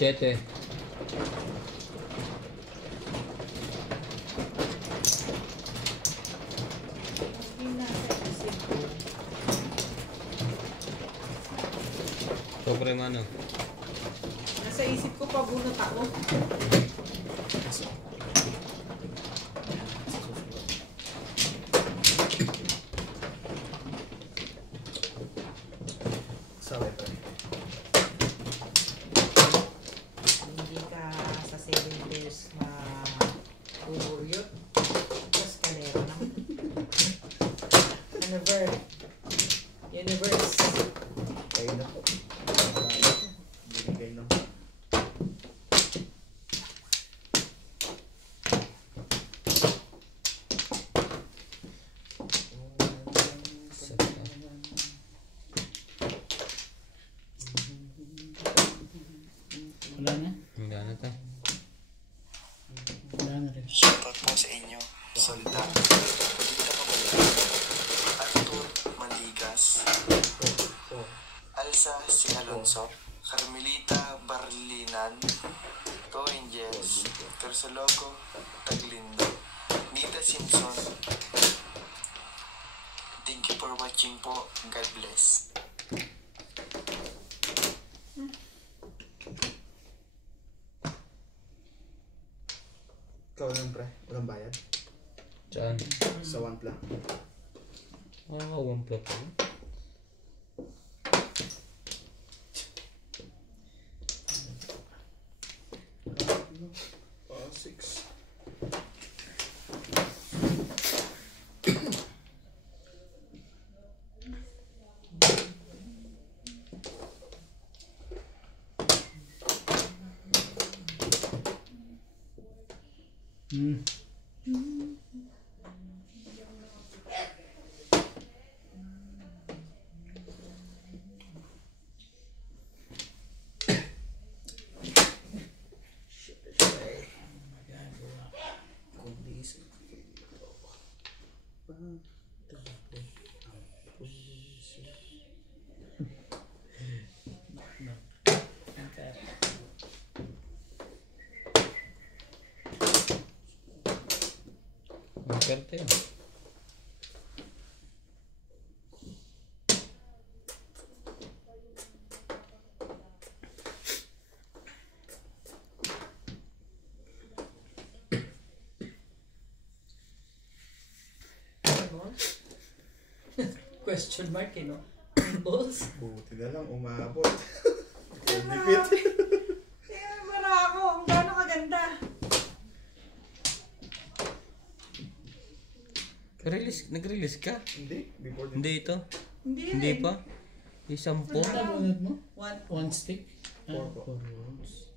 7. Sobre mano. Nasa isip ko pa bunot ako. Sabay pa rin. Hindi ka sa 7 years na uuryot. Tapos kalero na. Universe. Kayo na po. Binigay na. Wala na? Wala na to. Wala na rin. Shoutout po sa inyo. Solda. Pagkita ko Arthur Mandigas. Alsa C. Alonso. Carmelita Barlinan. To Angels. Tersologo Taglindo. Nita Simpson. Thank you for watching po. God bless. Ikaw lang pre. Walang bayad. Saan? Sa one pla. One plot po. Six. Ang karte yun. Question mark, no? Balls? Buti na lang umabot. Lipit. Mara ako. Ang gano'ng kaganda. Nag-release ka? Hindi. Before the... Hindi ito? Hindi. Hindi pa? Isang po? Ano bunot mo? One. One stick? Four po. 4 rolls.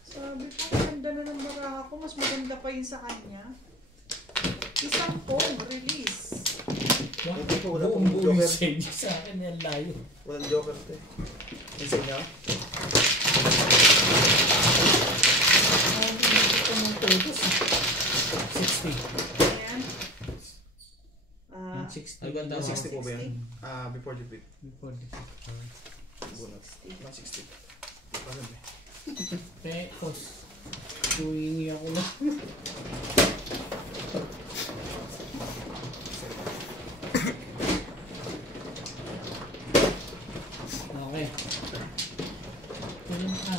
Sabi ko, ganda na ng baraha ko. Mas maganda pa yun sa kanya. Isang pong release. Hindi po, wala Buong pong buong joker. save sa akin yan layo. Walang joker te. Isa niya. Ito mong totos. 60. Ayan. 160. Ang ganda mo. 160 po ba yan? Before the beat. Before the Bunot. 160. Parang eh. Pekos. Tuwingi ako na. Okay. Tuloy ka.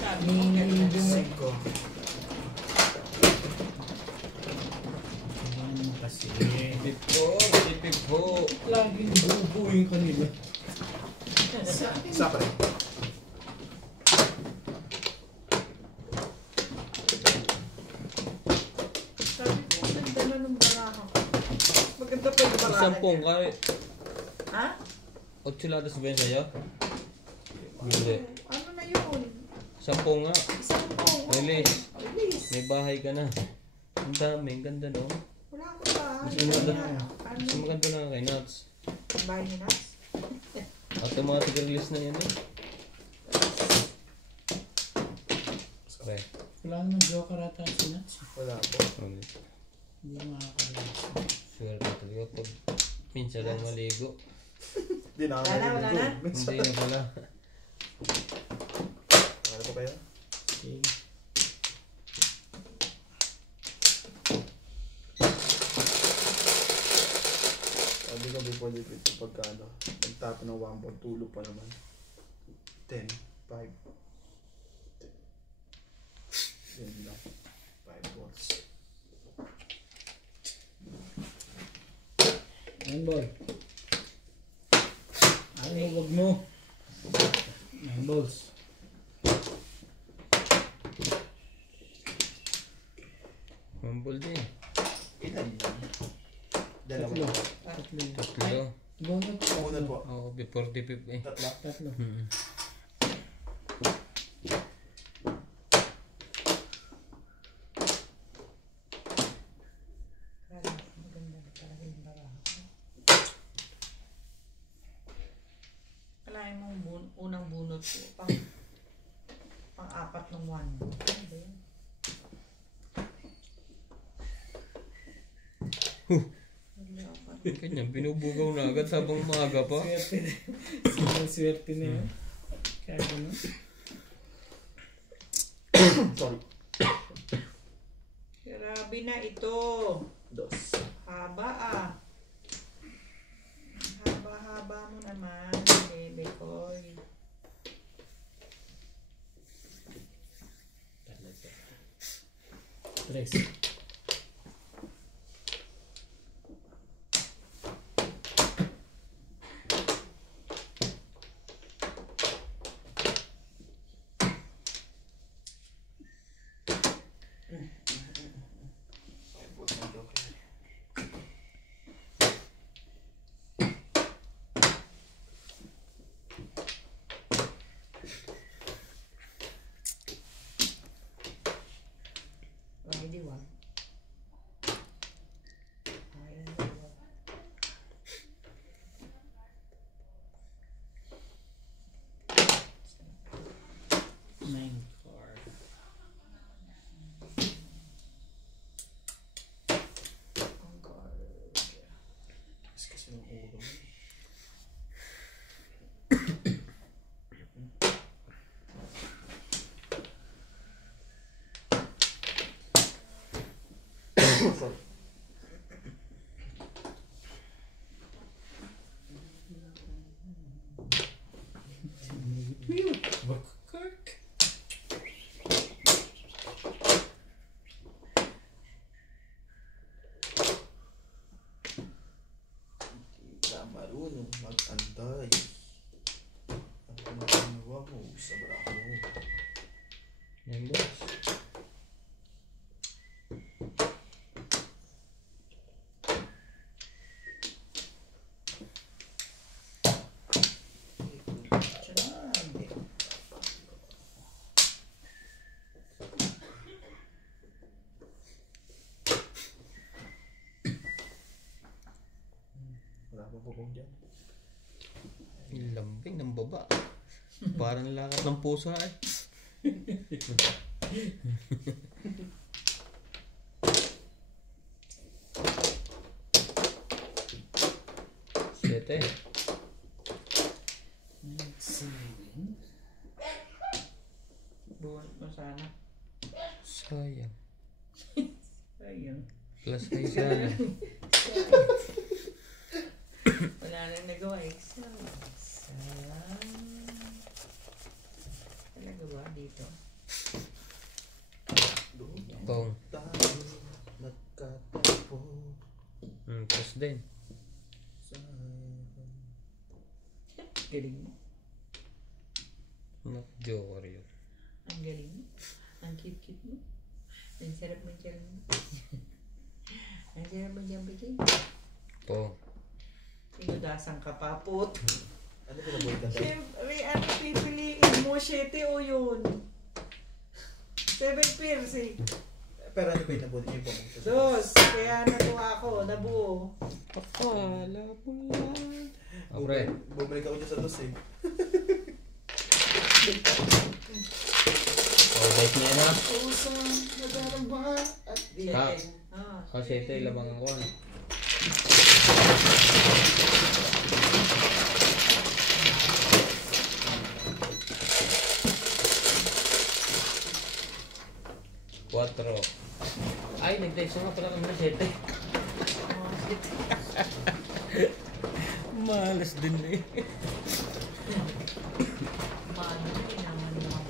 Sabi ko, ganda. 5. Ano kasi? Tipip po. Tipip po. Laging bubo yung kanila. Isa pa rin. Sabi ko, ganda na ng baraha ko. Maganda pa yung baraha Isang pong niya. kahit. Ha? 8 latas ba yun sa'yo? Hindi. Ano na yun? Isang pong nga. Isang pong. Release. Release. May bahay ka na. Ang dami. Ang ganda no? Wala ko pa. Mas Ano maganda. na? Mas maganda na kay Nuts. Ang bahay ni Nats? At yung mga tig-release na yan eh. Pre. Wala naman joker ata si Nats. Wala po. Hindi makaka-release. Swerte talaga pag Siya lang maligo. Hindi na Wala na, wala na? Hindi na pala. Ano pa kayo? Sige. Sabi ko before the video pagka ano, nagtapo ng 1 ball, tulog pa naman. 10, 5. 10 lang. 5 balls. Ayan, boy. Ano, wag mo. Ayan, balls. Humble din. Ilan yan? Dalawa. Tatlo. Tatlo. Tatlo. Bunot. Bunot po. Oo, before the fifth eh. Tatlo. Tatlo. Hmm. Maganda na talaga yung baraha ko. Kalahin mo unang bunot ko. Pang-apat ng 1. Ano ba yun? Kanya, binubugaw na agad habang maaga pa. Swerte na. Sobrang swerte na yun. Kaya ano? Sorry. Grabe na ito. 2. Haba ah. Haba-haba mo naman, bebe koy. Tres. Ready one. Nine card. Kasi ng ulo mo. Sorry. Hindi ka marunong mag-antay. Ang ginagawa mo sa braso mo. Yan boss. Wala pa po kong dyan. Lambing ng baba. Parang lakad ng pusa eh. Siyete. Seven. Bunot mo sana. Sayang. Ayun. Plus ay sana. Wala nang nagawa. Sayang. Talaga ba dito? Doon Bong. tayo nagkatapo. Plus din. Galing mo. Joker yun. Ang galing mo. Ang cute-cute mo. Ang sarap mo dyan. Ang sarap mo dyan, Pikin. Bong. Pinudasan ka pa, put. Ano pinabuhay ka tayo? Siyempre, ano pipiliin mo? 7 o yun? 7 pairs eh. Pero ano pinabuhay niyo po? Dos. Kaya natuwa ako. Nabuo. Akala mo lang. Apre. Bumalik ako dyan sa 2 eh. Oh, bike niya na. Usang nadarama at di. Ha? Ah. Kasi ito, ilamang ako. Quatro. Ay, nag-dice nga pala kami na 7. Malas din eh. Mano, naman naman.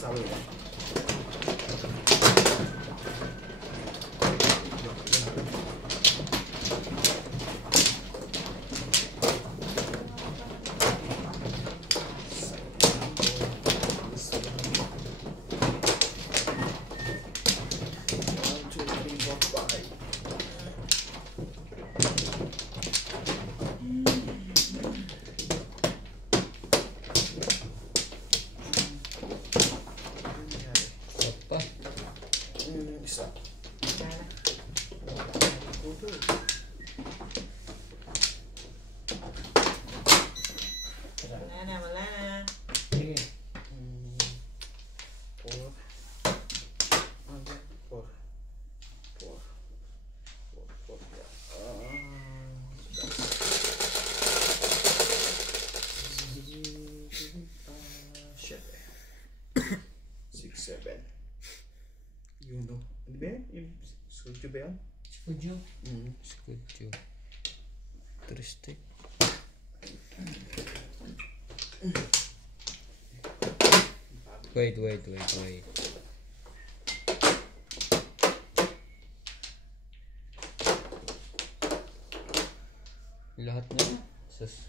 Sabi ba? Apa? Isa. Wala na. Sige. 4. 4. 4. Siyete. 6, 7. Yun o. Ano ba yan? Yung sutyo ba yan? Studio. Escucho. Triste. Wait. Lahat na. Sus.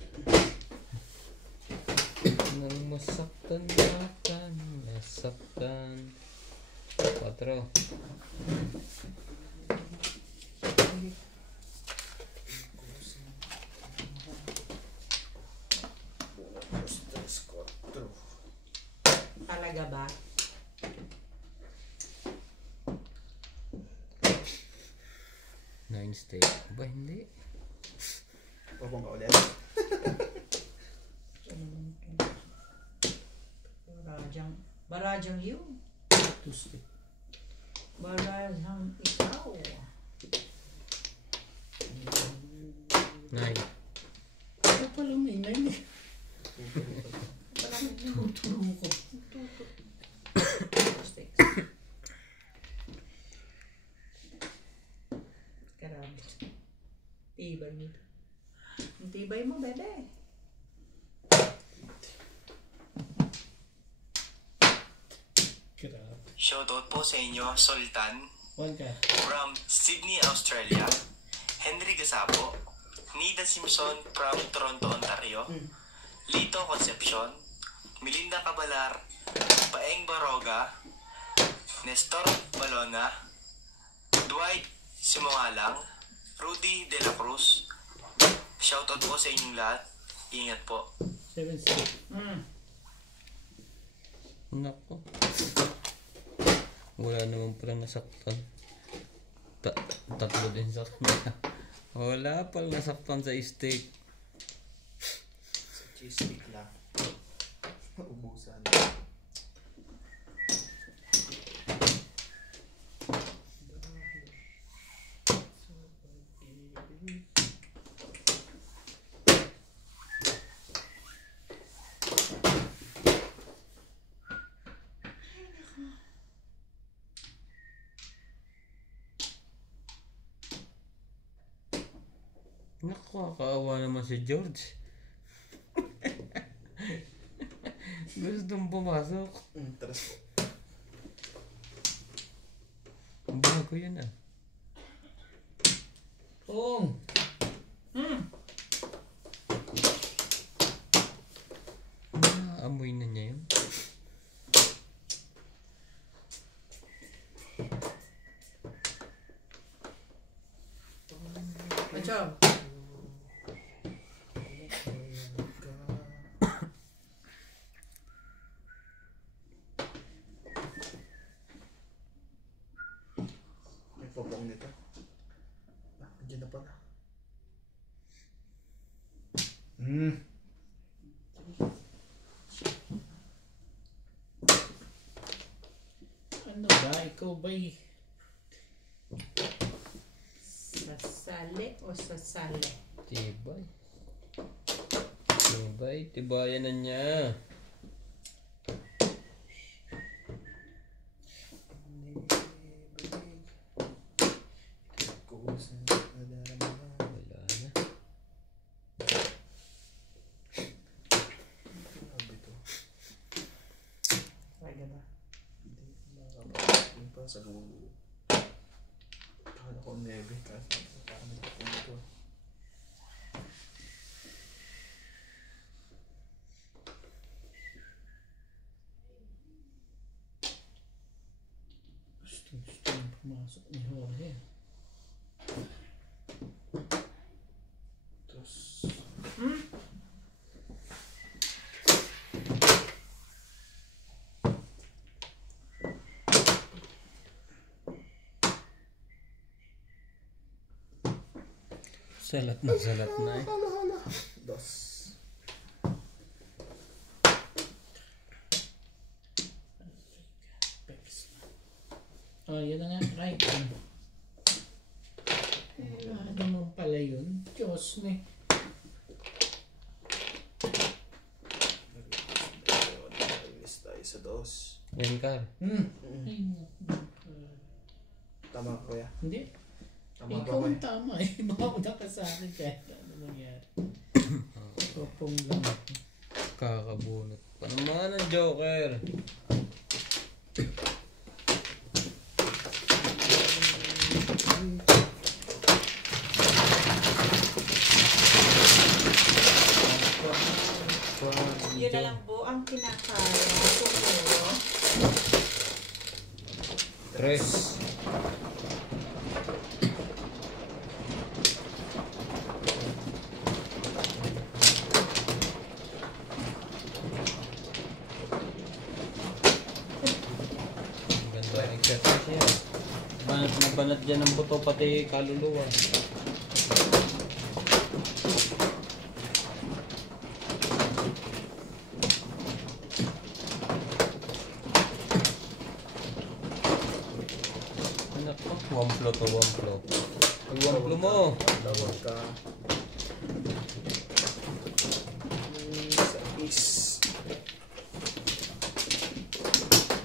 Nang masaktan akan, nasaktan. 4. Talaga ba? Nine steak. Ba, hindi. Papang ka ulit. Barajang yun. Tuesday. Barajang ikaw. 9. Ito pala may 9 eh. Tuturo ko. Karamit. Tibay mo. Ang tibay mo, bebe. Grabe. Shoutout po sa inyo, Sultan, 1 ka. from Sydney, Australia. Henry Gasapo, Nida Simpson from Toronto, Ontario. Lito Concepcion, Melinda Cabalar, Paeng Baroga, Nestor Balona, Dwight Simongalang, Rudy De La Cruz. Shoutout po sa inyong lahat. Ingat po. 7 steak. Nako. Wala naman pala nasaktan. Tatlo din sa kanya. Wala pala nasaktan sa steak. Sa cheese stick lang. Ubusan. Nakakaawa naman si George. Gustong pumasok. Taras po. Bago yun ah. Oh! Amoy na niya yun. Macho. May pabang nito. Nandiyan na pala. Ano ba? Ikaw ba'y sale o sa sale? Tibay. Tibay. Tibayan na niya. Wala na. Sabi to. Talaga ba? Hindi makakapagpapin pa sa gulo. Kala ko nebe kasi parang nagpapin ito. Gusto yung pumasok ni Jorge. Tapos, Salat na eh. dos. Oh, yun na nga. Right. Ano naman pala yun? Diyos me. Nag-miss tayo sa dos. Yan ka. Ay, Tama ko kuya. hindi. Tama ba Ikaw kuya? ang tama eh. Mauna ka sa akin kahit ano nangyari. Popong lang ako. Kakabunot pa naman ang Joker. Yun na lang po ang kinakaya ko po. Tres. Ganda ang exercise niya. Banat na banat dyan ang buto pati kaluluwa. Anak ko, wamplo to wamplo. Ay, wamplo mo. Tawag ka. Sa is.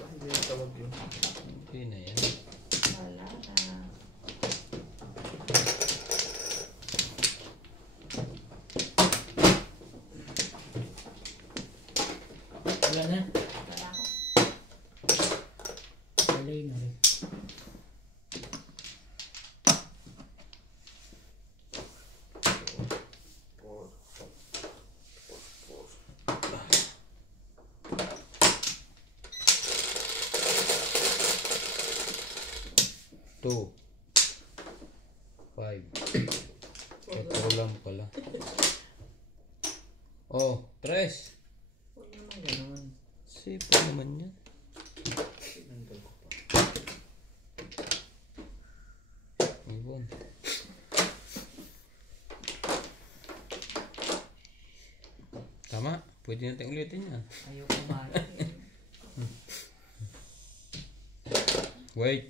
Hindi yung tawag yun. Hindi na yan. Wala na. Wala na. Wala ako. Walay na rin. Four. Two. 5. Ito lang pala. Oh, tres. Huwag naman ganun. Sipo naman yan. Nandun ko pa. Ibon. Tama. Pwede natin ulitin yan. Ayoko mali. Wait.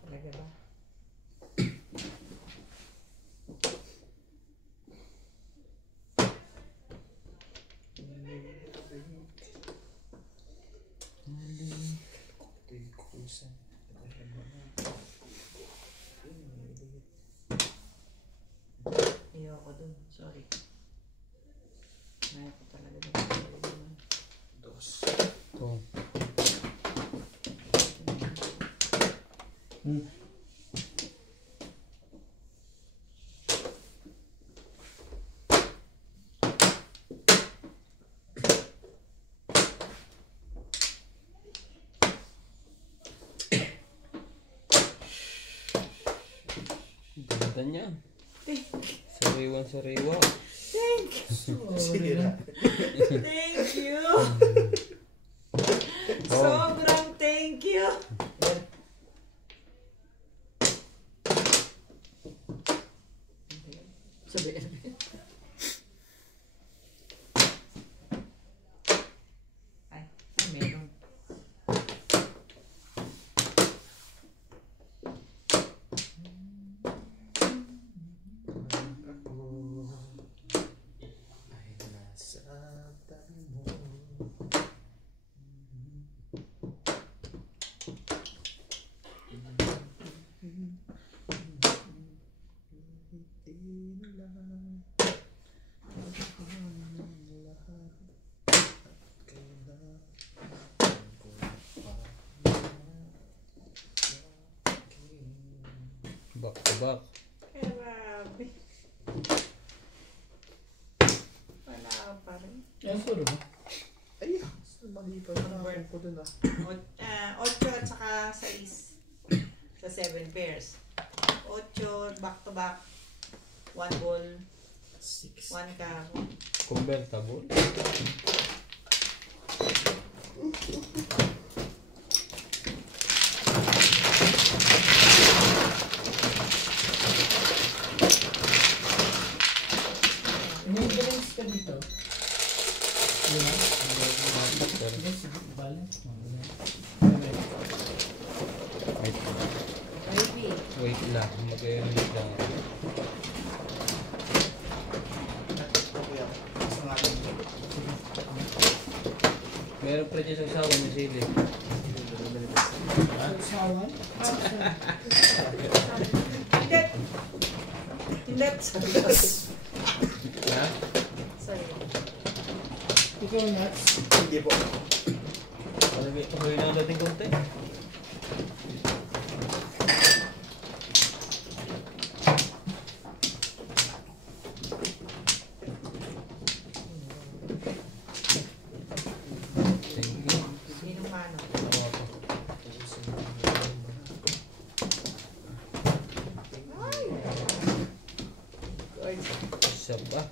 Talaga ba? Tikusan. Ayoko dun. Sorry. Ayoko talaga dun. Dos. Ito. Ganda niya. Sariwa. Sira. Thank you! Sobrang thank you! Sabi Ay. Back to back. Grabe. Wala pa rin. Yan puro ba? Ay, mali pa na ako dun ah. 8 at saka 6 sa 7 pairs. 8 back to back. 1 ball, 6. 1 carro. Convertible. May balance ka dito. Wala. Pero, Hindi, sige, balance mo. wait. Ready? Wait lang. Mag-i-release lang ako. Meron pa dyan sa usawa ni Sili. Sawan? Hindi. Ha? Sorry. Ikaw nuts. Hindi po. Huwag na ang dating konti. Thank you. Sino mano? Tawa ko. Isa ba?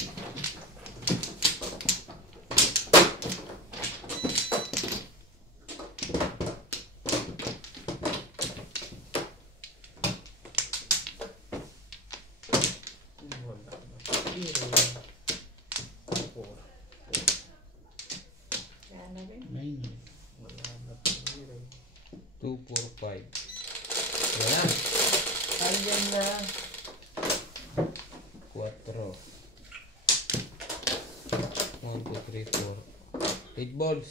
Kaya na rin. 9. 2, 4, 5. Yan na. Ayan na. 4. 1, 2, 3, 4. 8 balls.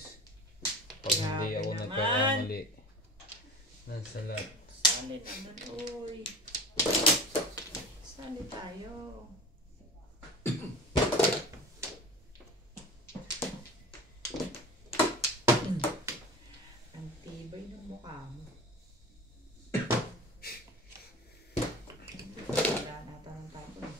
Pag hindi Grabe ako naman. nagkakamali. Nasa lahat. Sali naman, uy. Sali tayo. Ang tibay ng mukha mo. Wala nata ng tapon.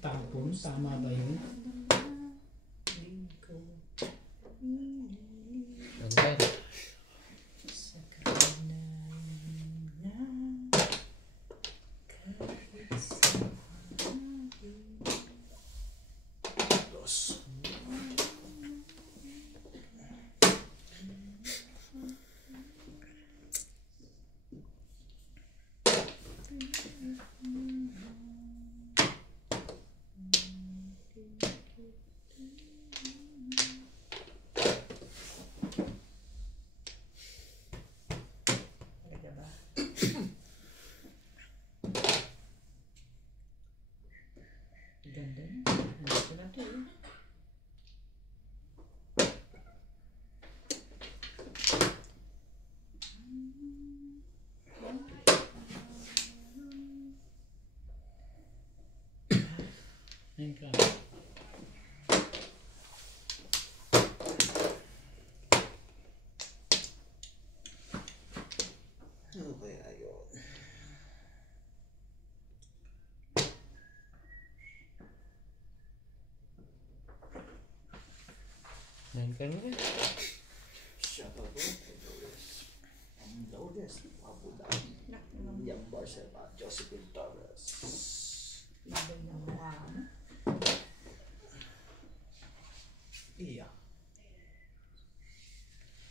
Tapon, tama ba yun? Hanggang. Talaga ba? Ganda na. Gusto na ito eh. Ayun ka. Ano kaya yun? Yan ka rin. Shut up. Ang lowest. Abu Dhabi. Yang Barcelona. Josephine Torres. Tibay ng mukha mo. Iya.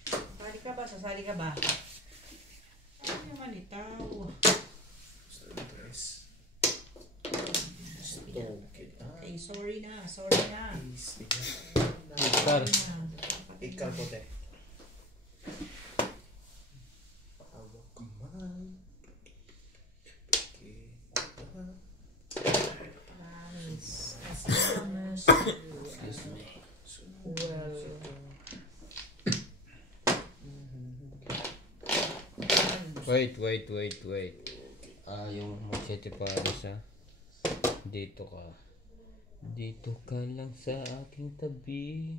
Sali ka ba? Sasali ka ba? Ano naman itaw? Stress. Ay, sorry na. Sorry na. Ikar. Ikar ko te. Pahawak kamay. Okay. Promise. As promise. Excuse me. Well. Wait. Yung machete pares ha. Dito ka. Dito ka lang sa aking tabi.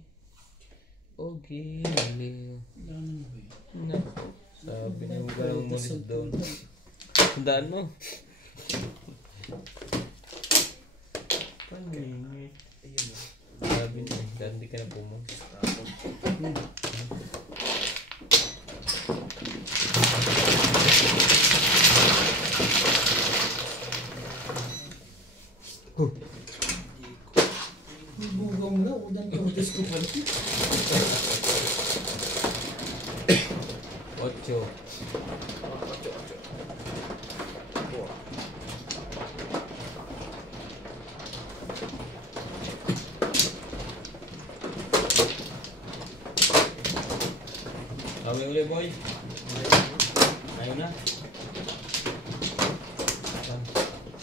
O giliw. Ano ba yun? Na. Sabi niya huwag ka lang umalis doon. Tandaan mo. Paningit. Ayun na. Sabi niya, dahil hindi ka na pumunta. Bugaw mo na, udang utos ko pala. 8. Sabi ulit boy. Ayaw na.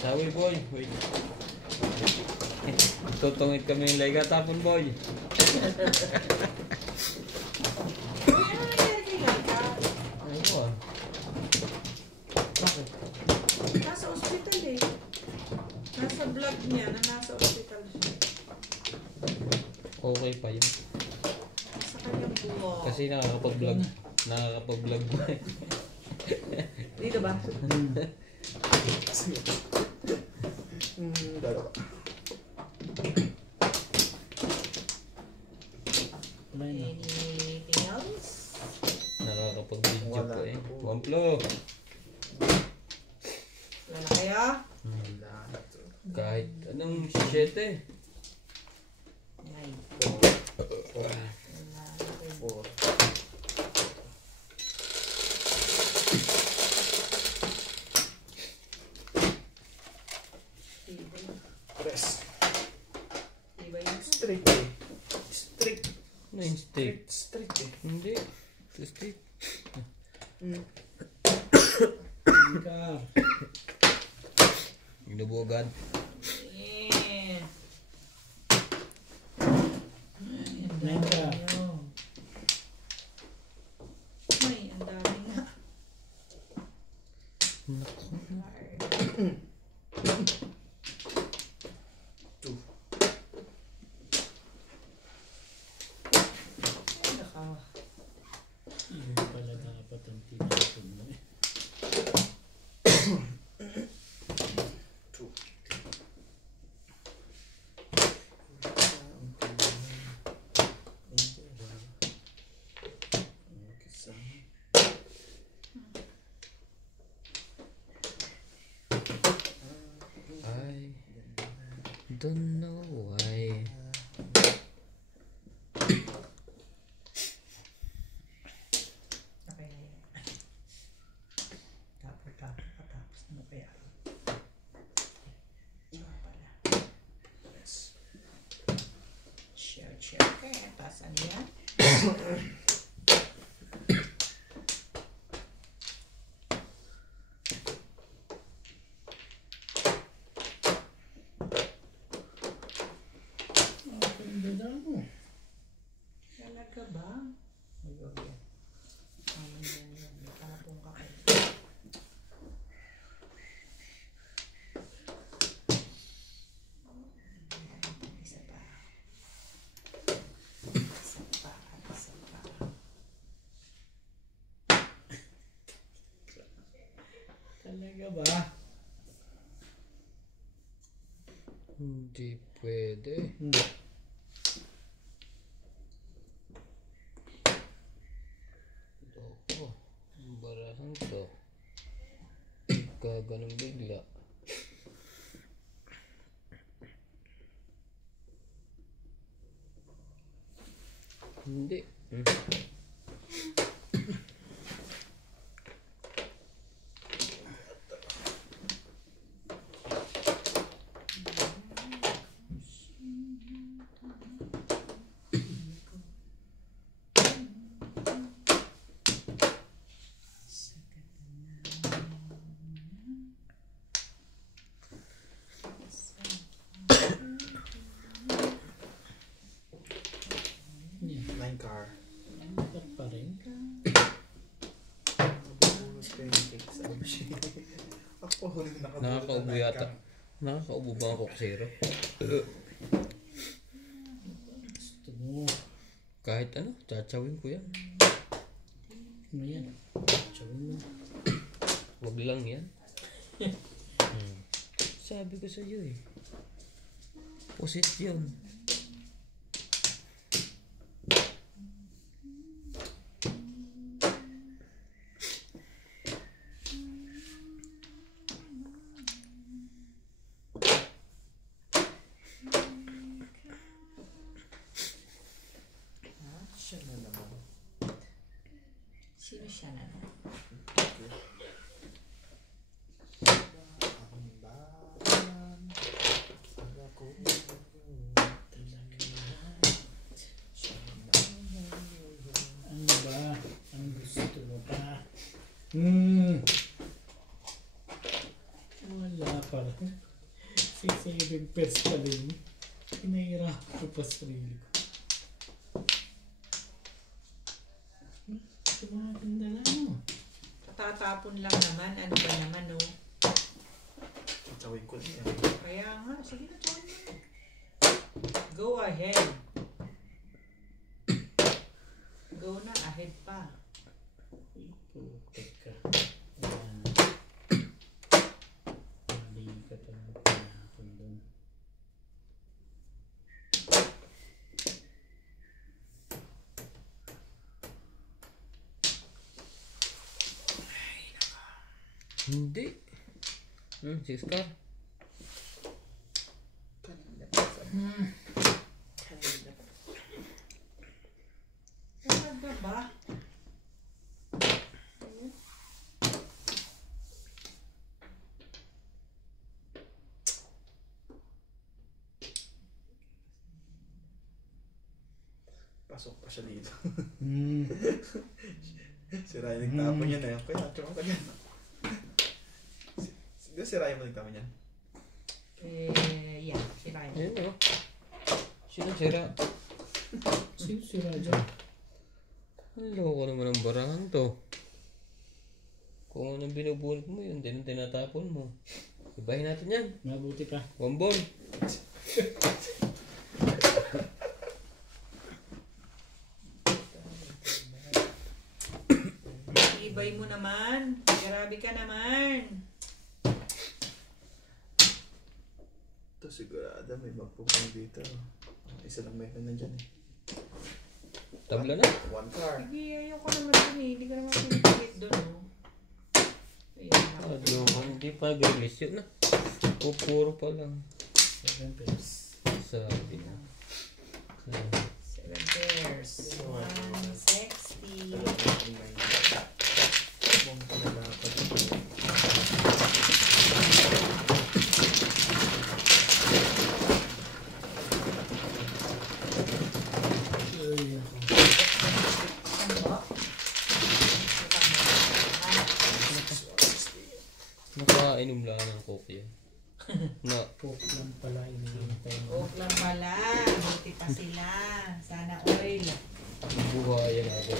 Sabi boy. Wait. Tutungit kami yung lega tapon boy. Ano ah? Bakit? Nasa ospital eh. Nasa vlog niya na nasa ospital siya. Okay pa yun. Sa kanyang buho. Kasi nakakapag-vlog. Nakakapag-vlog ba eh. Dito ba? Dalawa. Wala na. Anything else? Nakakapag-video Wala. po eh. Wamplo. Wala na kayo? Wala na to. Kahit anong 7. Ay, 4. wala na rin. 4. Tibay. Press. Tibay yung Strict eh. Strict. Ano yung steak? Strict eh. Hindi. Ito steak. Ka. Inubugan. Eh. Nine ka. Ay, ang dami nga. Two. Yun pala dapat ang tinatapon mo eh. Two. I don't know why. Okay na yan. Tapos ano kaya? Iba pala. Share. Okay, tapos ano yan? Ang ganda mo. Talaga ba? Okay. Yan. May kalapong ka kayo. Isa pa. Talaga ba? Hindi pwede. Loko. Barahan to. Kaganon bigla. Hindi. Nine car. Ako, Nakakaubo yata. Nakakaubo ba ang Coke Zero? Gusto mo. Kahit ano, tsachawin ko yan. Ano yan? Tsawin mo. Wag lang yan. Sabi ko sa'yo eh. Pusit yun. Siya na naman. Sino siya na? Ano ba? Ang gusto mo pa? Wala pa rin. 6-7 pairs pa din. Pinahirapan ko pa sarili ko. Maganda lang. Katatapon lang naman. Ano ba naman, no? Tawin ko niya. Kaya nga, sige na, tawin mo. Go ahead. Go na, ahead pa. Putik ka. Ayan. Mali ka pa ng pinapon dun. Hindi. 6 car. Talaga ba? Pasok pa siya dito. Hmm. Sira yung nagtapon niya na yan. Kaya, tsaka ka dyan. Di ba sira yung nagtapon niyan? Yeah, si Ryan. Ayun o. Sino sira? Sino si Raja? Loko naman ang barangan to. Kung anong binubunot mo yun, din ang tinatapon mo. Ibahin natin yan. Mabuti pa. Wambon. Ibay mo naman. Grabe ka naman. Ito sigurado, may magpupang dito. Isa lang meron na dyan eh. Tabla na. One car. Sige, ayoko naman dun eh. Hindi ka naman pinipilit dun, no? Ayan, Ano, hindi pa release yun na. Puro pa lang. 7 pairs. Sabi na. 7 pairs. 160. Bong talaga dapat. Ay, ako. Ano ba? Nakainom lang ng coke yan. Na, Coke lang pala inihintay mo. Oak lang pala. Buti pa sila. Sana oil. buhayan ako.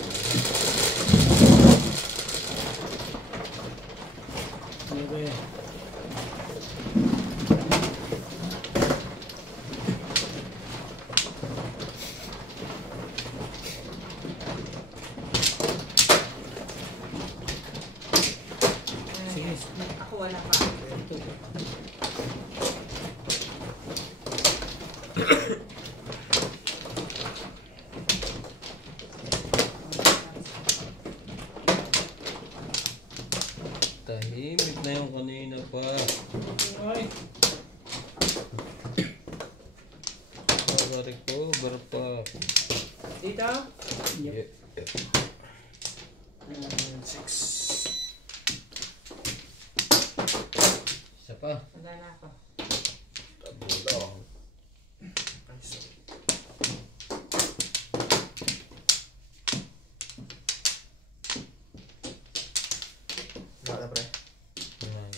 Okay. Sige. Ako wala pa. Ito. Tahimik na yung kanina pa. Ay. Recover pa. Dito? Yep. Yeah. 6. Isa pa. Wala na ako. Tabulo. Ay, sorry. Wala pre. Yan.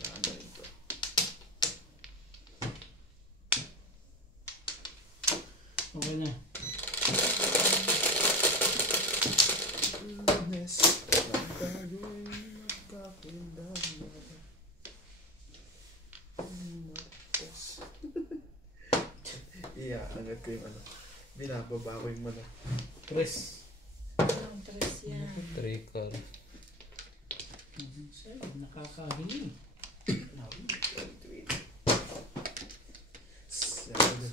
Ano ito? Okay na. Goodness. Magkagawin, magkakul. Inangat ko yung ano. Binababa ko yung manok. Tres. Ang tres yan. 3 cards. Sir, nakakahingi. Wait. Seven.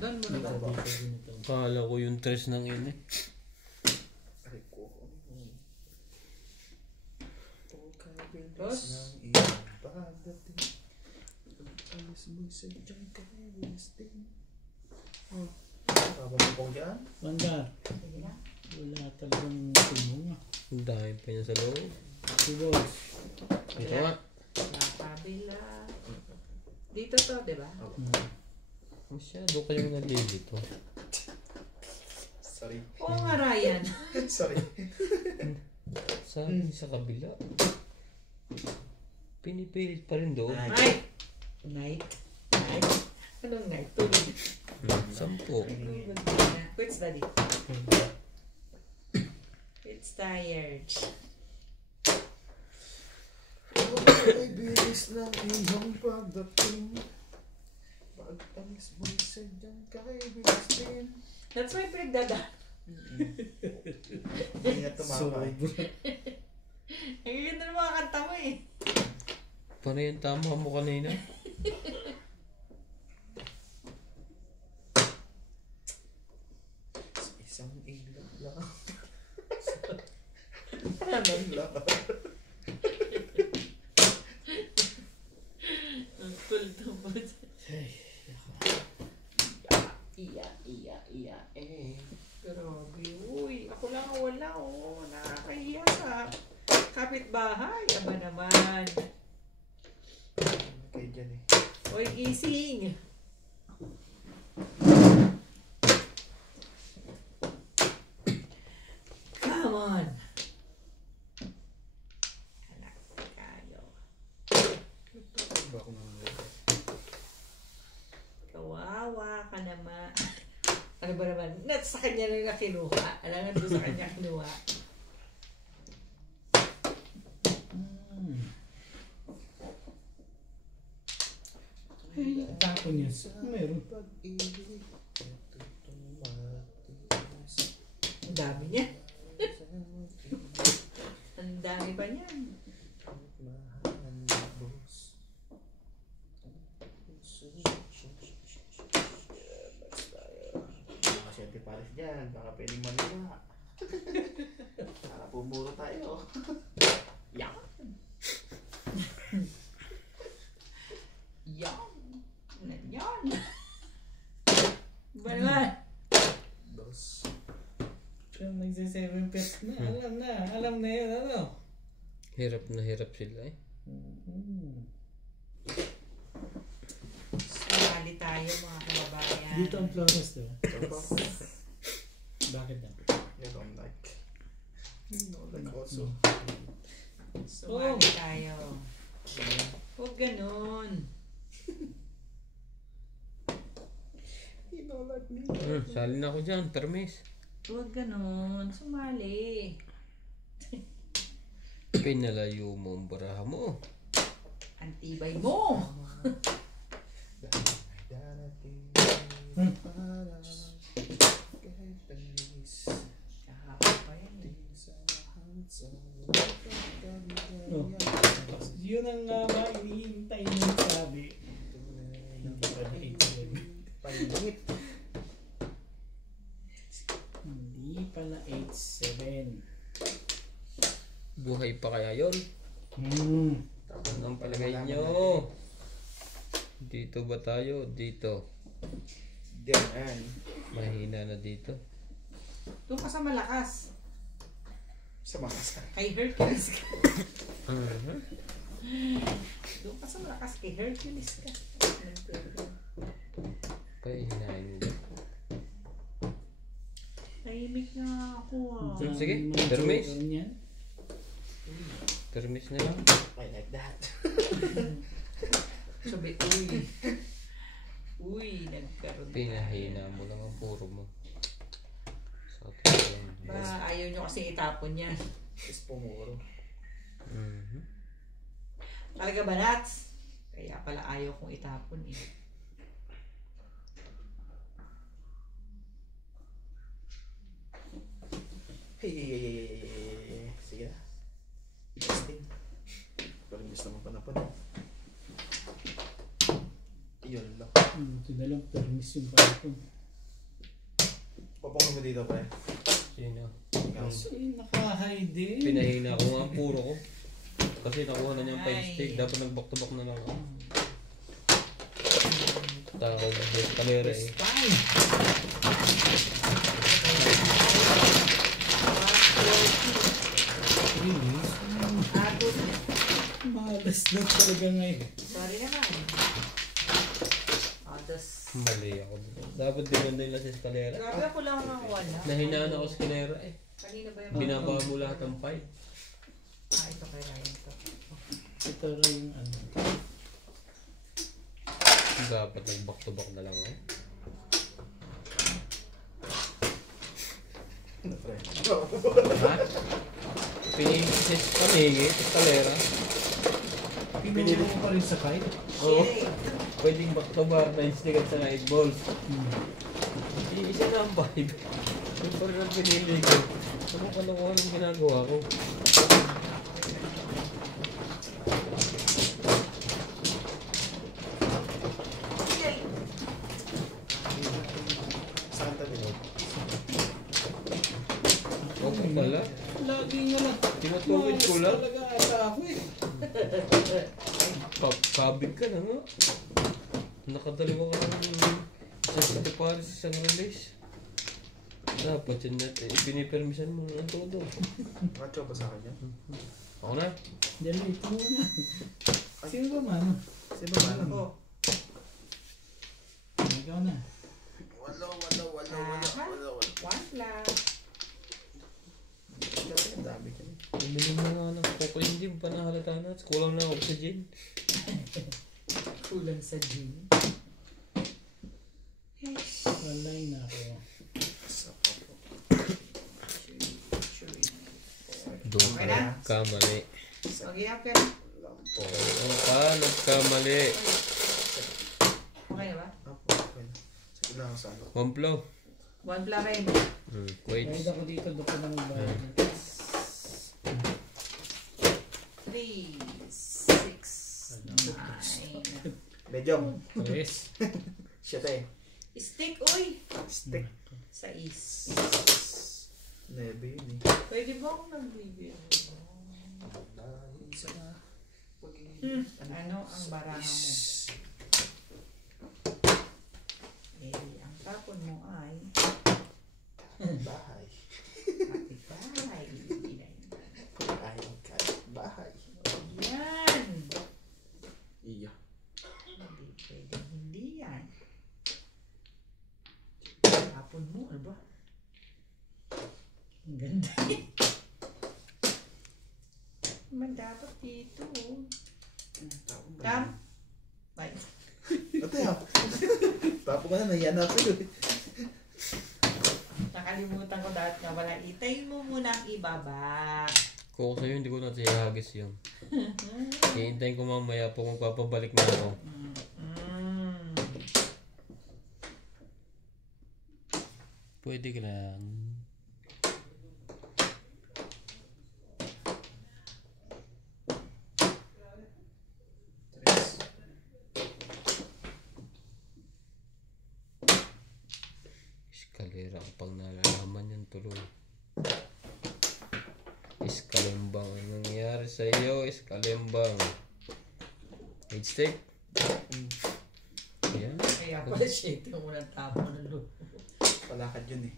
Doon mo na ba? Kala ko yung 3 ng ini. Ay ko. Dos. Ng iyong pagdating. Alis mo sa diyang kawilisting. Tama mo pong dyan? Bandar. Sige na. Wala talagang tumunga. Ang dami pa niya sa loob. Sigos. Ito nga. Nakabila. Dito to, di ba? Masyado kayong nalilito. Sorry. Oo nga, Ryan. Sorry. Sabi sa kabila. Pinipilit pa rin doon. Night. Night. Night. Anong night? Tulog. 10. Quits, Daddy. It's tired. Ay bilis ng iyong pagdating. Pagtamis mo sa diyang kawilisting. That's why pinagdada. Hindi nga tumama eh. Ang ganda ng mga kanta mo eh. Paano yung tama mo kanina? Isang ilaw lang. Ano? Lang. Ang cool to po. Iya, eh. Grabe, uy. Ako lang ang wala, oh. Nakakahiya sa kapitbahay. Aba naman. Kayo dyan eh. Uy, gising. Come on. Anak kayo. Ba ako nang Kawawa ka naman. Ano ba naman? Sa kanya na kinuha. Alangan doon sa kanya kinuha. Ay, tapon yun. Meron. pag-ibig. Ang dami niya. Ang dami pa niyan. Kasi antiparis dyan, baka pwedeng maniwa. Para pumuro tayo. Yan. Yan. Yan. Ba naman? Dos. Kung nagsi-7 pets na, alam na yun, ano? Hirap na hirap sila eh. Sumali tayo mga kababayan. Dito ang Flores, diba? Aba, Bakit na? you don't like. You don't like also. Sumali tayo. Huwag ganun. You don't like me. Sali na ako dyan, permis. Huwag ganun. Sumali. Pinalayo mo ang baraha mo. Antibay mo. Darating para kahit talis. Kahapon pa yan eh. Sa lahat sa Oh. Yun ang nga hinihintay ng sabi. Hindi pa Pangit. Hindi pala 8-7. Buhay pa kaya yun? Tapos Ang palagay nyo. Dito ba tayo? Dito. Diyan. Mahina na dito. Doon ka sa malakas. Sa makas ka. Kay Hercules ka. Uh-huh. Doon ka sa malakas. Kay Hercules ka. Pahinahin nila. Tahimik na ako ah. Sige, permis. Permis na lang. I like that. Sabi, uy. Uy, nagkaroon Pinahina mo lang ang puro mo. Sakit yan. Ba, ayaw nyo kasi itapon yan. Is pumuro. Mhm. Talaga ba, Nats? Kaya pala ayaw kong itapon eh. Hey. Sige na. Testing. Pero miss naman panapon. Yun lang. Ito na lang, permis yung parang. Papang mo dito, pre. Sino? Kasi naka-high din. Pinahina ko nga ang puro ko. Kasi nakuha na niya ang 5 Ay. stick. Dapat nag-back to back na lang ako. Tawag yung kalera eh. Fine. Malas na talaga ngayon. Sorry naman. Others. Mali ako dito. Dapat dinanda yung lasis kalera. Grabe ako lang ang wala. Nahinaan ako sa kalera eh. Kanina ba yung Binaba mo lahat ng 5. ito kay Ryan to. Ito rin yung ano. Dapat nag-back to back na lang eh. Ano, pre? Ha? Pinisis paningi sa kalera. Pinili mo pa rin sa kite? Oo. Shit. Pwedeng back to back na stick at sa 8 balls. Isa na ang 5. Yung pa rin ang pinili ko. Ano kalokohan ang ginagawa ko? Yay. Saan tabi mo? Okay pala. Lagi nga lang. Tinutuwid ko lang. Talaga ata ako eh. Kabig ka na nga. Nakadalawa ka ng isang katiparis, isang release. Dapat yun natin. Pinipermisan mo ang todo. Nakacho ba sa akin yan? Ako na. Diyan ito muna. Sino ba man? Sino ba man? Ako. Ikaw na. Wala. One flag. Ang dami ka na. Bumili mo nga ng coco hindi mo pa nahalata na. Kulang na oxygen. Kulang sa gym. Walay na ako. Sa papo. Doon Okay na? kamali. Okay na, okay. Lampo. Doon ka nagkamali. Okay na ba? Apo, okay na. Sige lang sa ano. One flow. One flag rin. Wait. Kahit ako dito, doon ko nang bayad. 3, 6, 9. Medium. Yes. Shit eh. Stick, uy! Stick. 6. Nebe yun eh. Pwede ba akong nag-review? Ano ang baraha mo? Eh, ang tapon mo ay Bahay. bahay. Ayaw ka. Bahay. Yan! Iya. Hindi pwedeng hindi yan. Tapon mo, ano ba? Ang ganda. Man dapat dito. Tapon ba? Tam? Bye. Ate ha. Tapon ka na. Nahiya na ako eh. Nakalimutan ko dahil na wala. Itay mo muna ang ibaba. Kung ako sa'yo, hindi ko na siyahagis yun. Hihintayin ko mamaya po kung papabalik na ako. Pwede ka lang. Eskalera kapag nalalaman yan tuloy. Iskalimbang ang nangyari sa iyo, iskalimbang. Head stick. Ayan. Kaya pala shit yung unang tapon ng loob. Palakad yun eh.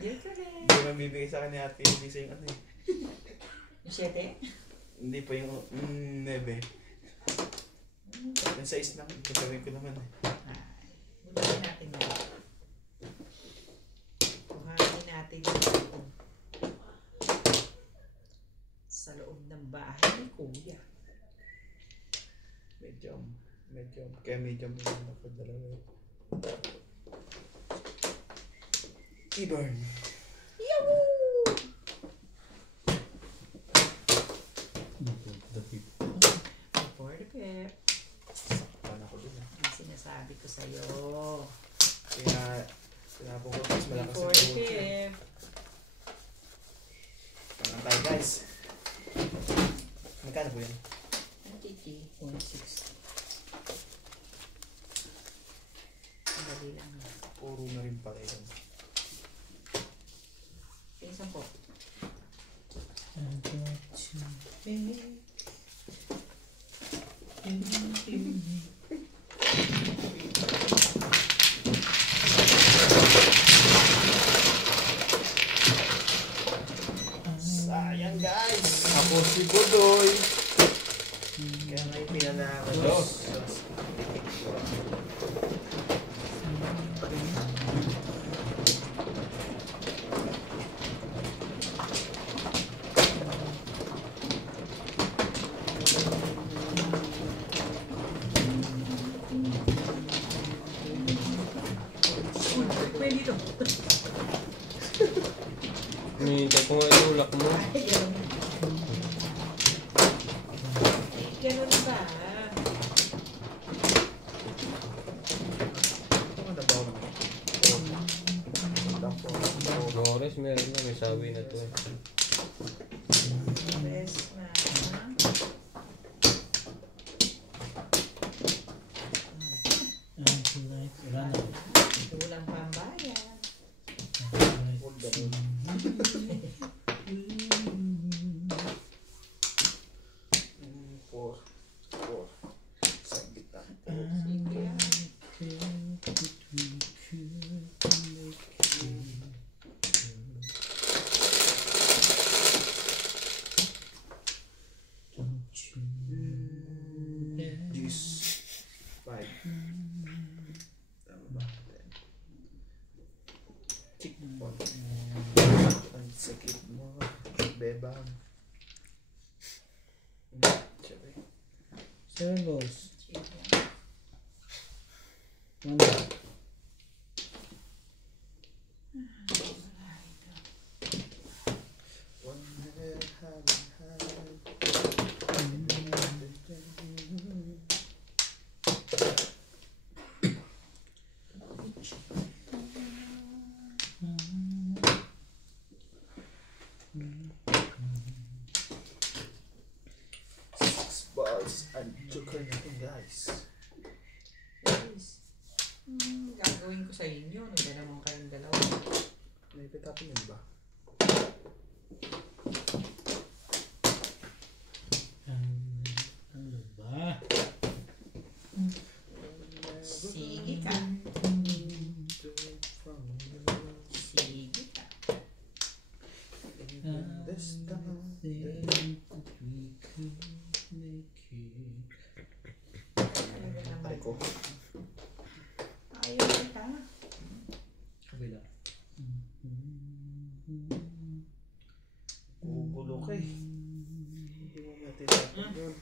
Dito rin. Hindi man bibigay sa akin ni ate. Hindi sa yung ano eh. Yung 7? Hindi pa yung nebe. Yung size lang. Gagawin ko naman eh. Bunutin natin yan. Kuhanin natin yung sa loob ng bahay ni Kuya. Medium. Medium. Kaya medium mo yung nakadalawa eh. Keyburn. For the pep. Paano ko dun Ang sinasabi ko sa'yo. Kaya, sinabong ko mas malakas For ang the coach. pep. Tangan tayo guys. Magkano po yun? 150. 160. Ang dali lang. Puro na rin pala yun. Isa po. I got to be. Sayang guys! Ako si Budoy! Kaya nga yung pinanakan. Dos. Pwede dito. Hinihintay ko nga itulak mo. Ay, ganun. Ganun ba? Ito nga nabaw naman. Gores, meron na. May sawi na to eh. Best na. I like run out. Walang pambayan. Hold the moon. Four. Sa gitna. Sige yan. Juice. 5. Tama ba? 10. Chick ball. Ang sakit mo. Bebang. Sabi. 7 balls. Sige. 1 ball. One never had six balls and joker natin guys. Yes. Gagawin ko sa inyo. Nagda naman kayong dalawa. May pitapin yun ba? Ano ba? Sige ka. Sige ka. This time. Talaga naman. Ay ko. Ayaw kita. Kabila. Gugulo ka eh. Hindi mo matitapin yun.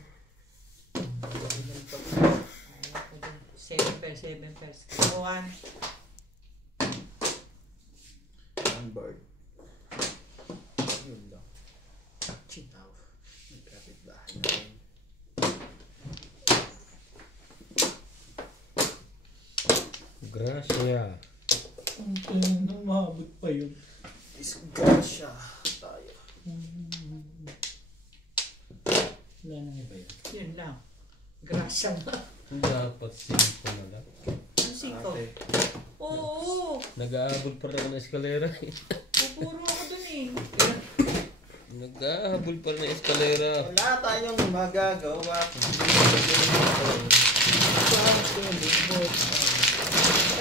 Dahil ng pag- Ayaw ko din. 7 pairs, 7 pairs. One. One bird. Yun lang. Chinaw. May kapitbahay namin. Gracia. Umabot pa yun. Disgrasya tayo. Wala nang iba yun. Yun lang. Grasya na. Dapat simple na lang. Ang siko. Ate. Oo. Nag-aabol pa rin ako ng eskalera. Pupuro ako dun eh. Nag-ahabol pa rin ng eskalera. Wala tayong magagawa.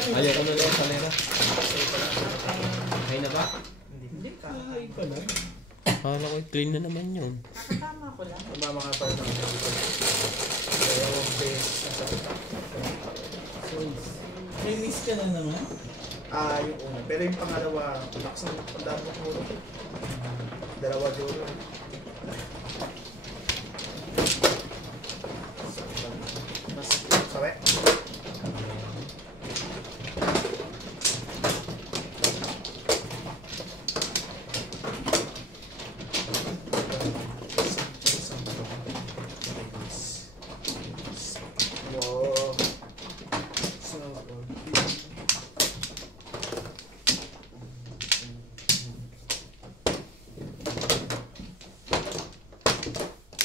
Ayaw ko na ng eskalera. Ay na ba? Hindi ka. Ay pa lang. Akala ko clean na naman yun. Nakatama ko lang. Tumama ka pa rin ng dalawang beses na sa May miss ka na naman? yung una. Pero yung pangalawa, lakas ng pandaan mo kumulo. Dalawa dulo. Mas sabi. Wow. So,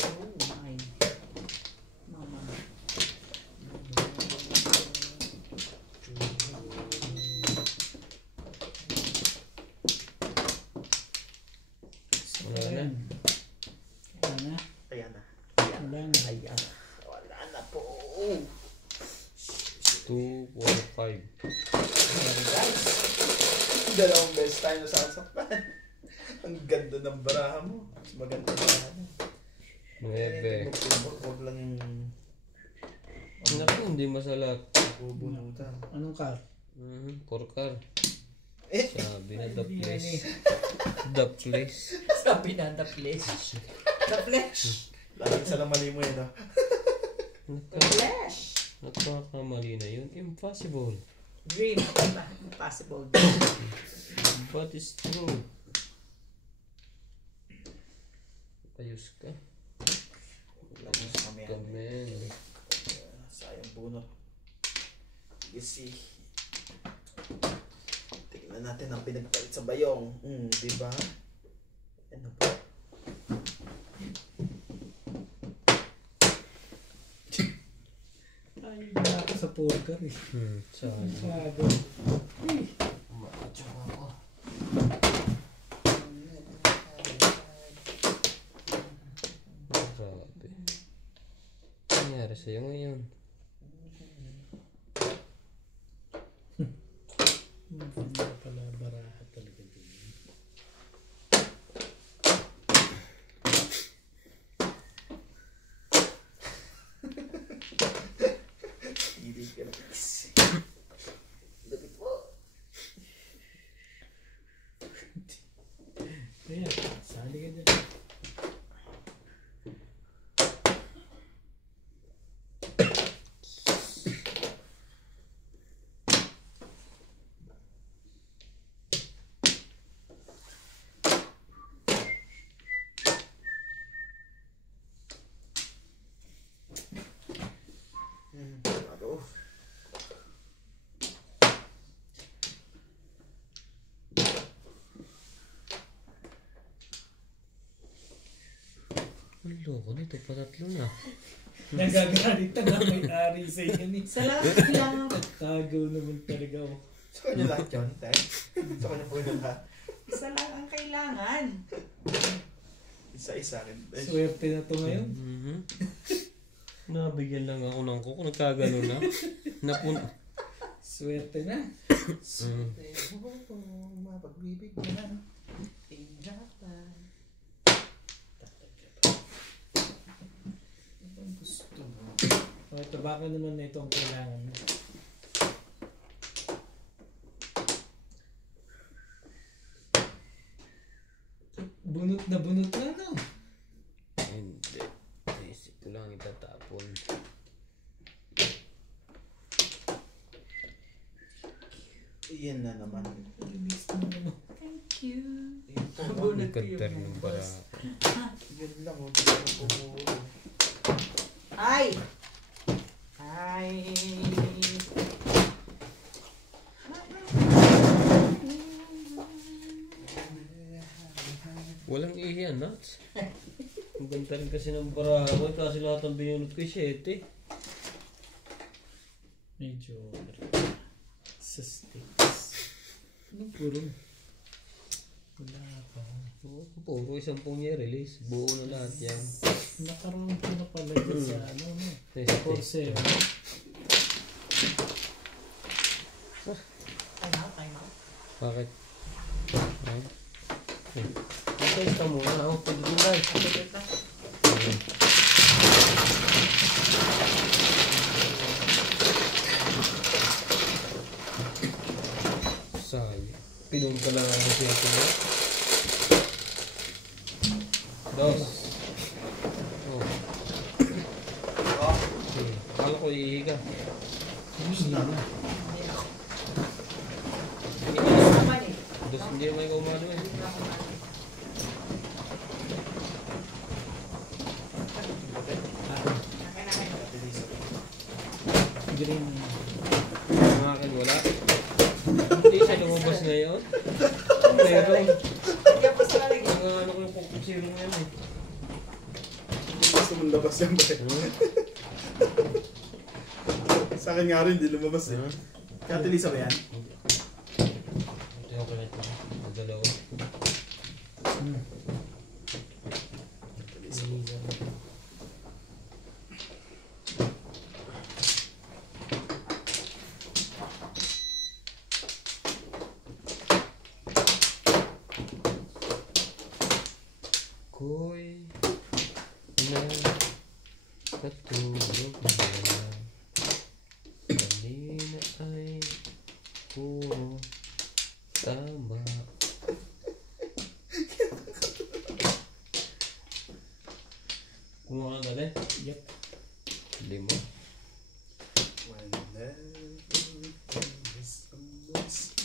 Oh, my. Mama. Wala na. Wala na. ayan na. Wala na. Ayan na. Wala na po. 2, 4, 5. Guys, dalawang beses tayo nasasaktan. Ang ganda ng baraha mo. Mas maganda baraha mo. 9. Huwag lang yung Naku, hindi masalat. bubunutan. Anong car? Korkar. Eh, Sabi na the place. The place. Sabi na the flesh. The flesh. laging sa lang mali mo yun, no? The flesh. Nagkakamali na yun. Impossible. Dream. Impossible. But it's true. Ayos ka. Ayos ka, man. Sayang bunot. You see. Tingnan natin ang pinagpalit sa bayong. Di ba? Ano ba? Ay, wala ako sa poker eh. Sayang. Sabi. Macho ako. Grabe. Ano nangyari sa'yo ngayon? Maganda pala baraha talaga din. Hindi ka na. Lapit mo. Kaya, sali ka dyan. Ano? Ang loko nito, patatlo na. Nagagalit na may-ari sa inyo ni. Salamat lang. Tagaw naman talaga ako. Sa kanya lahat yun, Tay? Sa kanya po yun lahat? Isa lang ang kailangan. Isa-isa rin. Swerte na to ngayon. Nabigyan lang ako ng kuko, nagkagano na. Swerte na. Mapagbibigyan. Tingnan. Ang gusto mo. Okay, tabaka naman na ito ang kailangan mo. Bunot na, no? Hindi. Isip ko lang itatapon. Iyan na naman. Release na naman. Thank you. Yun po. Bunot ko Nagkantar yung ng boss. para. Yun lang. Huwag ko po. Ay! Ay! Walang ihiyan, nuts. Ang ganda rin kasi ng parawan kasi lahat ng binunod ko 7. Medyo sa sticks. Puro. Wala pa. Puro 10 niya release. Buo na lahat yan. Nakaroon ko na pala dyan sa ano no. Teste. 4-7. Time out. Bakit? Ha? Okay, ka muna. Ako, pwede din guys. Pagdating ka. Sayang. Pinunta lang ako siya ito. Dos. Oh. Oh. Kala ko ihiga. na. Hindi ako. Dos naman eh. Dos hindi naman ikaw umano eh. Hindi na ako umano. Akin. Green. Ang akin wala. Hindi siya lumabas ngayon. Meron. Hindi ako sa lalig. Ang ano ko yung kukusiro ngayon eh. Gusto mong labas yan ba? Sa akin nga rin, hindi lumabas eh. Kaya Lisa ba yan? Ito yung kulit mo. Ang dalawa. Ko'y nakatulog na. Kanina ay puro tama. Kumuha ka na Yep. Lima. When everything is almost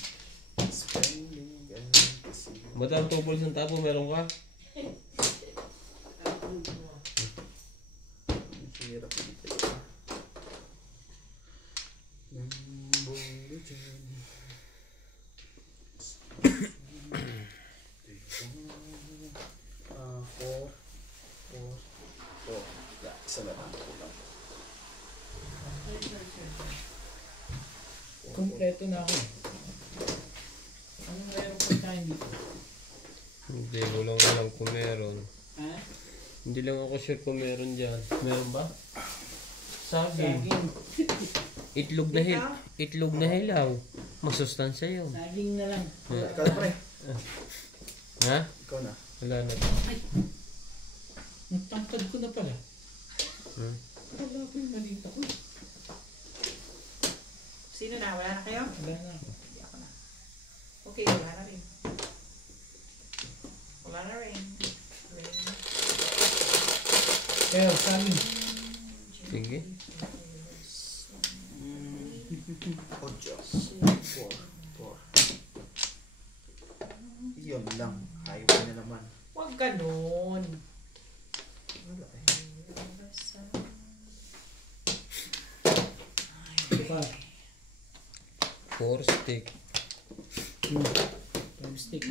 spending and kissing. Ba't ang tupol sa tapo meron ka? Hirap dito. Four. Isa na lang. Kompleto na ako. Anong meron pagkain dito? Hindi ko lang alam kung meron. Ha? Hindi lang ako sure kung meron dyan. Meron ba? Saging. Saging. Itlog na hilaw. Masustansya yun. Saging na lang. Ikaw na pre. Ha? Ikaw na. Wala na. Ay! Ang tangkad ko na pala. Hmm? Wala ko yung malita ko. Sino na? Wala na kayo? Wala na. Hindi ako na. Okay, wala na rin. Wala na rin. Pero saging. Sige. 8. 4. Yun lang. Highway na naman. Huwag ganun. Wala eh. Pa. 4 stick. 5 stick.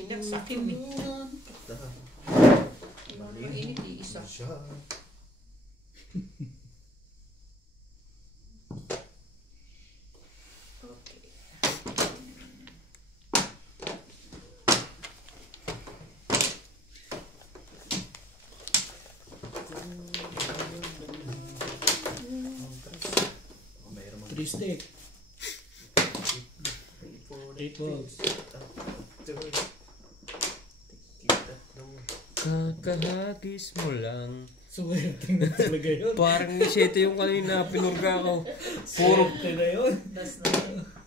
Inyak sa akin eh. Maling Mainit iisa. siya. Okay. Oh, mayroon mag- 3 stick. 8 balls. Kakahagis mo lang. Suwerting na talaga yun. Parang ni Sete yung kanina. Pinurga ko. Puro Swerte na yun. Das na.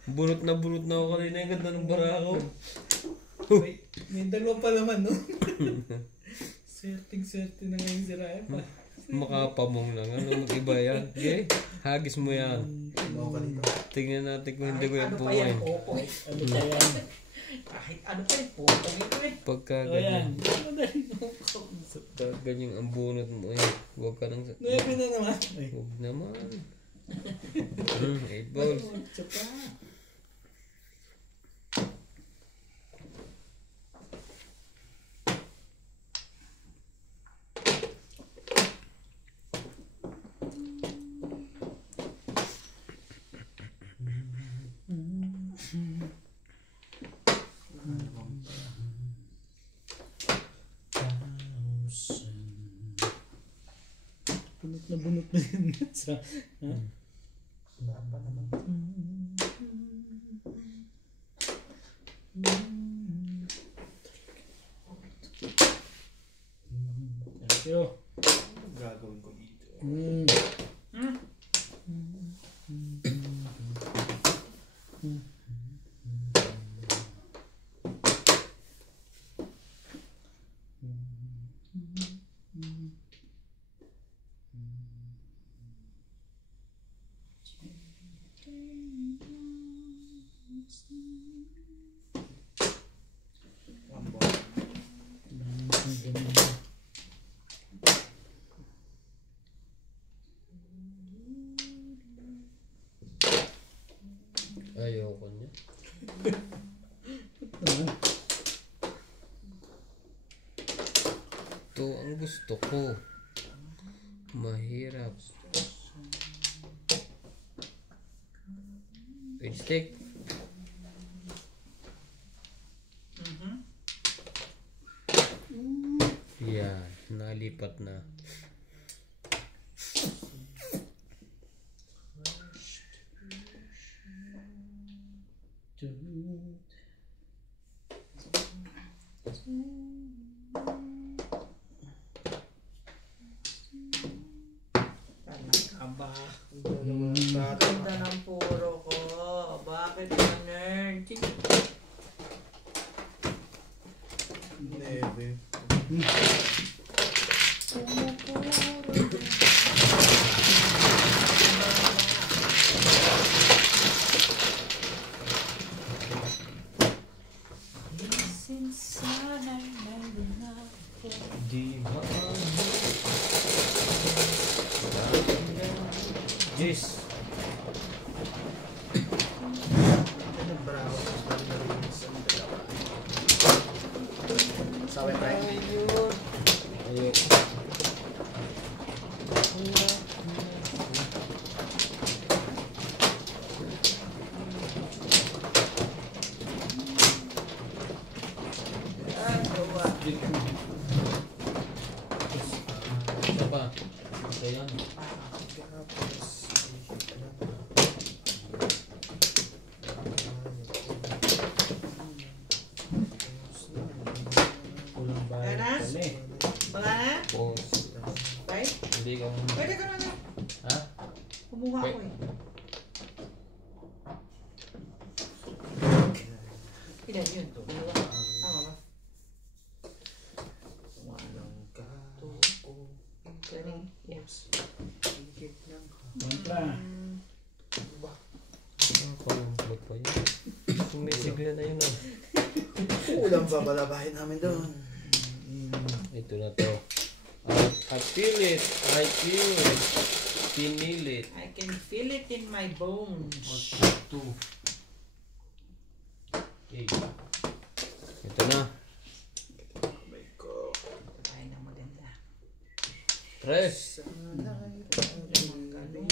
burot na ako kanina. Yung ganda ng bara ko. May dalawa pa naman, no? Swerte na ngayon si Ryan pa. Makapamong lang. Ano mag-iba yan? Okay? Hagis mo yan. Tumaw ka dito. Tingnan natin kung hindi ko yan Ano pa yan? pumain. Poko eh. Ano pa yan? Kahit ano pa yan? Poko nito eh. Pagka O yan. ganyan. Madali mo ko. Pagka ganyan ang bunot mo eh. Huwag ka nang... 9 na naman. Ay. Huwag naman. 8 balls. Tsaka. Bunot na yun. Sa, ha? Dapat naman. Thank you. Gagawin ko dito. Ayoko niya. Naman. Ito ang gusto ko. Mahirap. Wait, stick. Yan, nalipat na. Aba. Ganda ng puro ko. Bakit ganun? Neve. Di ba? Jis. Ano brown? Sabi tayo. Ayun. Ayun. Isa pa. Ayan. Kulang ba? Ganas? Dali. Wala na? Pause. Right? Hindi ka Pwede ka na nga. Ha? Kumuha ko eh. Ilan yun? Dalawa. Tama ba? Galing. Yeah. Kontra. Kalambot pa yun. Kung may sigla na yun ah. Ulam ba balabahin namin doon? Ito na to. I feel it. I feel it. Pinilit. I can feel it in my bones. 2. Ito na. Ito tayo na maganda. 3. Ganun.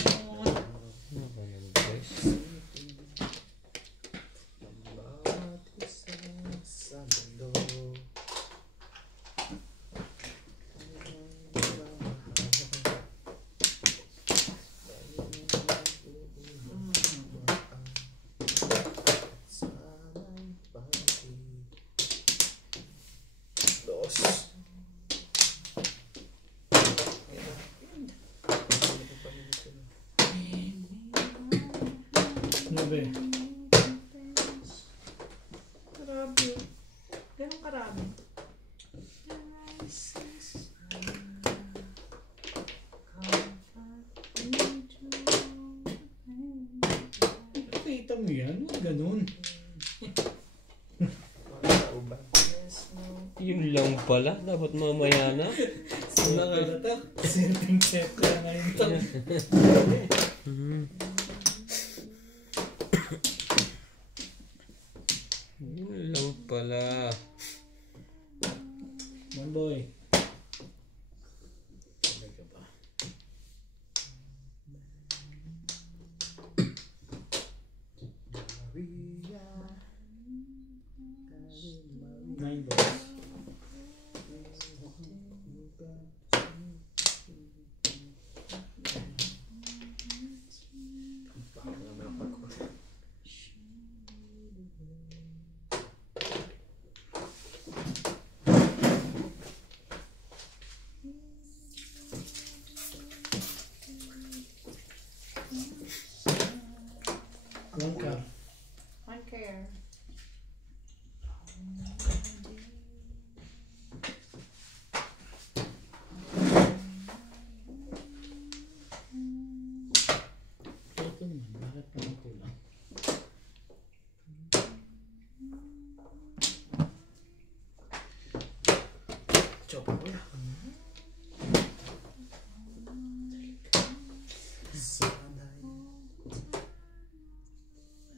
Ano ba yung 3? Grabe. Karami. Ganun karami. Nakita mo yan? Huwag ganun. Yun lang pala. Dapat mamaya na. Wala to. Setting set ko na ngayon to. Yun lang pala. One boy. Nine boys. One car. One care. Ito naman. Bakit naman kulang? Chopa ko yan.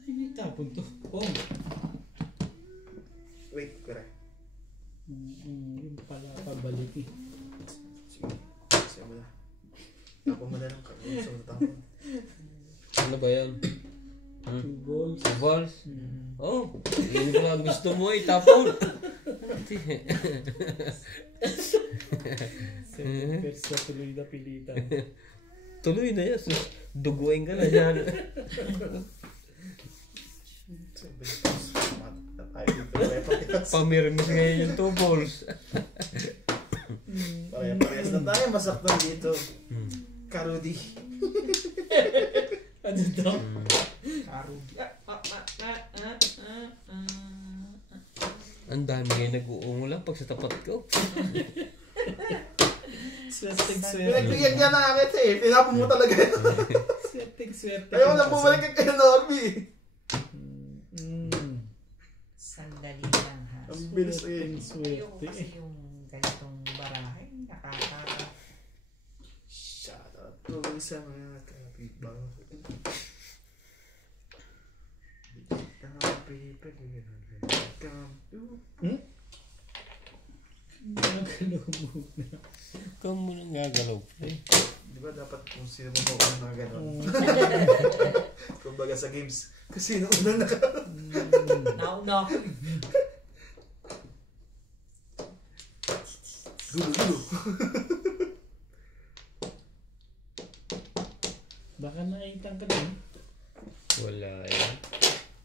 Ay, may Tapon to. Oh! Wait, correct. Yung pala pabalik eh. Sige. Sige mo na. Tapon mo na lang. Sa mga tapon. Ano ba yan? 2 balls. Balls? Oh, yun ko lang gusto mo itapon. 7 pairs na tuloy na pilitan. Tuloy na yan. Duguin ka na yan. Pamirmis ngayon yung 2 balls. Parehas na tayo. Masaktan dito. Karudi. Ano daw? Karudi. Ang dami ngayon nag-uungulan pag sa tapat ko. Swerteng Pinagbigyan niya na akit eh. Pinapon mo talaga yun. Swerteng. Ayaw na bumalik kay Norby. Sandali lang ha. Ang bilis eh. Ayoko Swerte. kasi yung ganitong barahe. Nakaka... Shout out to sa mga kapitbahay. Nagalaw mo na. Ikaw mo nang gagalaw. Di ba dapat kung sino mo mauna mga gano'n? Kumbaga sa games, kasi sino una naka... Nauna ako. Dulo. Baka nakitang ka din. Wala yan.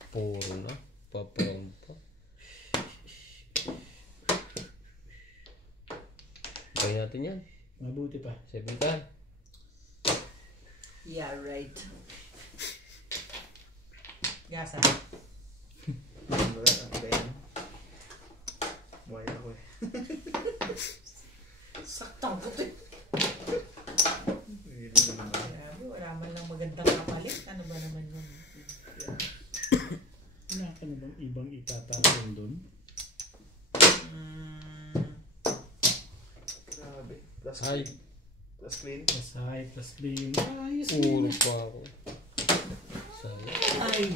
Puro na. Paparang pa. Kaya natin yan. Mabuti pa. 7 ka. Yeah, right. Gasa. Kumbaga, ang ganyan. Buhay ako eh. Saktang puti. Hindi naman ba? Grabe, wala man lang magandang kapalit. Ano ba naman yun? Wala ka na bang ibang itatapon doon? Grabe. Plus Ay. clean. Plus clean. Plus high, plus clean. Ayos Puro yun. pa ako. Sayang. Ay!